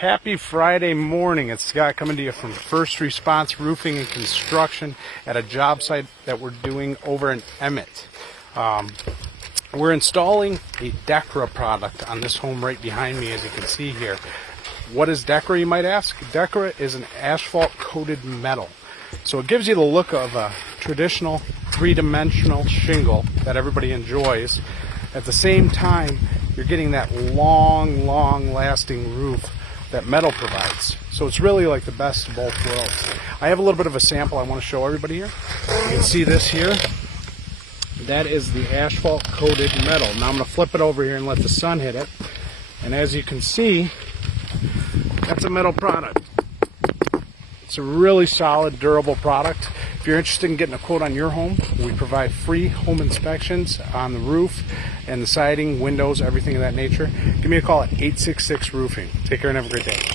Happy Friday morning. It's Scott coming to you from First Response Roofing and Construction at a job site that we're doing over in Emmett. We're installing a Decra product on this home right behind me, as you can see here. What is Decra, you might ask? Decra is an asphalt coated metal. So it gives you the look of a traditional three-dimensional shingle that everybody enjoys. At the same time, you're getting that long lasting roof that metal provides. So it's really like the best of both worlds. I have a little bit of a sample I want to show everybody here. You can see this here. That is the asphalt coated metal. Now I'm going to flip it over here and let the sun hit it. And as you can see, that's a metal product. It's a really solid, durable product. If you're interested in getting a quote on your home, we provide free home inspections on the roof and the siding, windows, everything of that nature. Give me a call at 866 Roofing. Take care and have a great day.